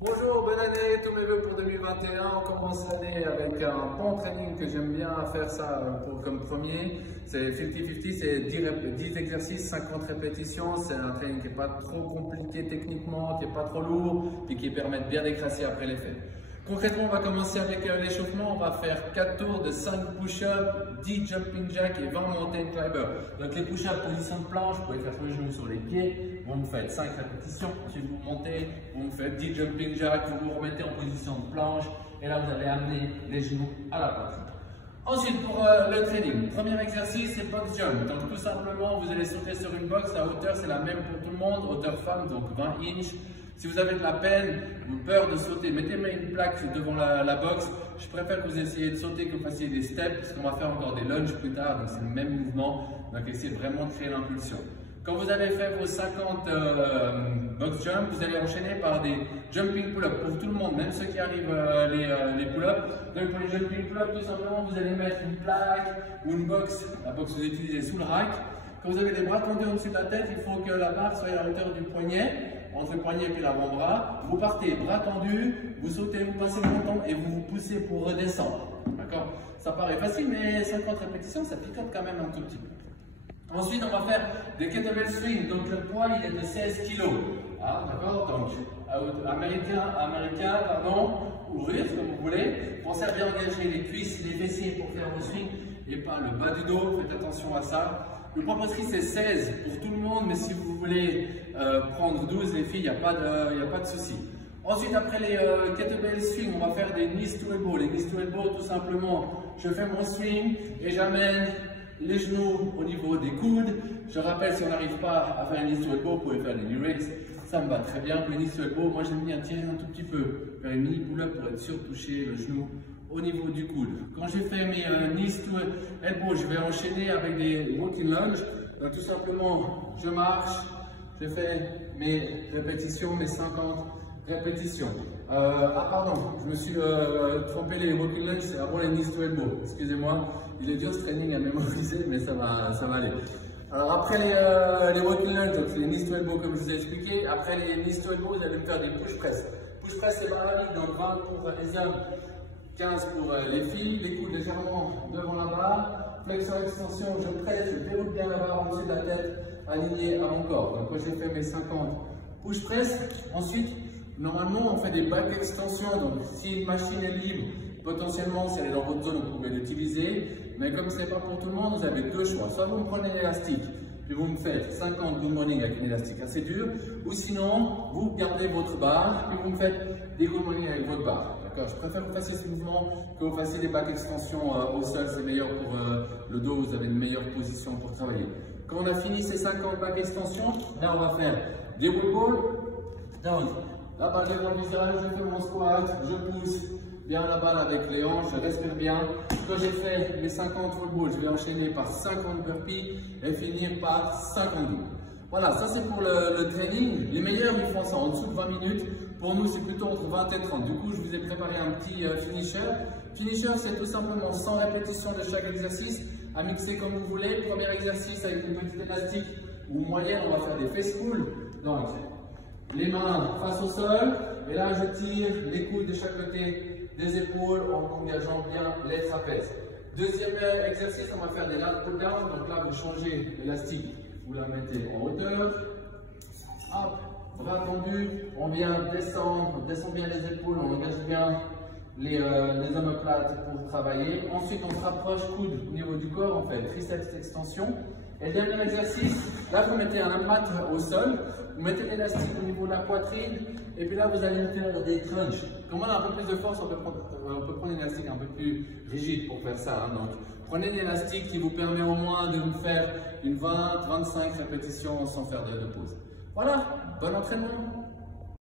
Bonjour, bonne année, tous mes vœux pour 2021. On commence l'année avec un bon training que j'aime bien faire ça comme premier. C'est 50-50, c'est 10 exercices, 50 répétitions. C'est un training qui n'est pas trop compliqué techniquement, qui n'est pas trop lourd et qui permet de bien décrasser après l'effet. Concrètement, on va commencer avec l'échauffement. On va faire 4 tours de 5 push-ups, 10 jumping jacks et 20 mountain climbers. Donc les push-ups, position de planche, vous pouvez faire le genou sur les pieds. Vous me faites 5 répétitions. Ensuite, vous montez, vous me faites 10 jumping jacks, vous vous remettez en position de planche. Et là, vous allez amener les genoux à la poitrine. Ensuite, pour le training, premier exercice, c'est box jump. Donc tout simplement, vous allez sauter sur une box. La hauteur, c'est la même pour tout le monde. Hauteur femme, donc 20 inches. Si vous avez de la peine ou peur de sauter, mettez-moi une plaque devant la box. Je préfère que vous essayiez de sauter, que vous fassiez des steps, parce qu'on va faire encore des lunges plus tard, donc c'est le même mouvement. Donc essayez vraiment de créer l'impulsion. Quand vous avez fait vos 50 box jump, vous allez enchaîner par des jumping pull-up pour tout le monde, même ceux qui arrivent les pull-up. Donc pour les jumping pull-up, tout simplement, vous allez mettre une plaque ou une box, la box que vous utilisez sous le rack. Quand vous avez les bras tendus au-dessus de la tête, il faut que la barre soit à la hauteur du poignet. Entre le poignet et puis l'avant-bras, vous partez bras tendus, vous sautez, vous passez le menton et vous vous poussez pour redescendre. D'accord? Ça paraît facile, mais 50 répétitions, ça picote quand même un tout petit peu. Ensuite, on va faire des kettlebell swing. Donc le poids, il est de 16 kg. Ah, d'accord? Donc, américain, ou russe, comme vous voulez. Pensez à bien engager les cuisses, les fessiers pour faire vos swings et pas le bas du dos. Faites attention à ça. Le poids poitrine, c'est 16 pour tout le monde, mais si vous voulez prendre 12, les filles, il n'y a pas de souci. Ensuite, après les kettlebell swing, on va faire des knees to elbow. Les knees to elbow, tout simplement, je fais mon swing et j'amène les genoux au niveau des coudes. Je rappelle, si on n'arrive pas à faire les knees to elbow, vous pouvez faire les knee raises. Ça me va très bien. Pour les knees to elbow, moi j'aime bien tirer un tout petit peu, faire une mini pull-up pour être sûr de toucher le genou au niveau du coude. Quand j'ai fait mes knees to elbow, je vais enchaîner avec des walking lunges. Donc tout simplement, je marche, je fais mes répétitions, mes 50 répétitions. Pardon, je me suis trompé, les walking lunges, c'est avant les knees to elbow. Excusez-moi, il est dur ce training à mémoriser, mais ça va aller. Alors après les walking lunges, donc les knees to elbow comme je vous ai expliqué, après les knees to elbow, vous allez me faire des push press. Push press, c'est barbarique, donc 20 pour les hommes, 15 pour les filles, les coudes légèrement devant la barre, flexion, extension, je presse, je déroule bien la barre en dessus de la tête, aligné à mon corps. Donc moi j'ai fait mes 50 push press. Ensuite, normalement on fait des back extensions, donc si une machine est libre, potentiellement si elle est dans votre zone, vous pouvez l'utiliser, mais comme ce n'est pas pour tout le monde, vous avez deux choix. Soit vous me prenez l'élastique, puis vous me faites 50 good morning avec une élastique assez dure, ou sinon vous gardez votre barre, puis vous me faites des good morning avec votre barre. Je préfère que vous fassiez ce mouvement, que vous fassiez des back extensions au sol, c'est meilleur pour le dos, vous avez une meilleure position pour travailler. Quand on a fini ces 50 back extensions, là on va faire des wheel balls. Donc, la balle devant le visage, je fais mon squat, je pousse bien la balle avec les hanches, je respire bien. Quand j'ai fait les 50 wheel balls, je vais enchaîner par 50 burpees et finir par 50 doubles. Voilà, ça c'est pour le training. Les meilleurs, ils font ça en dessous de 20 minutes. Pour nous, c'est plutôt entre 20 et 30. Du coup, je vous ai préparé un petit finisher. Finisher, c'est tout simplement 100 répétitions de chaque exercice, à mixer comme vous voulez. Premier exercice avec une petite élastique ou moyenne, on va faire des face pulls. Donc, les mains face au sol. Et là, je tire les coudes de chaque côté des épaules en engageant bien les trapèzes. Deuxième exercice, on va faire des lat pull down. Donc là, vous changez l'élastique. Vous la mettez en hauteur, hop, bras tendus, on vient descendre, on descend bien les épaules, on engage bien les omoplates pour travailler. Ensuite, on se rapproche coude au niveau du corps, on fait triceps extension. Et le dernier exercice, là vous mettez un mat au sol, vous mettez l'élastique au niveau de la poitrine, et puis là vous allez faire des crunchs. Comme on a un peu plus de force, on peut prendre une élastique un peu plus rigide pour faire ça. Donc, prenez une élastique qui vous permet au moins de vous faire une 20-25 répétitions sans faire de pause. Voilà, bon entraînement!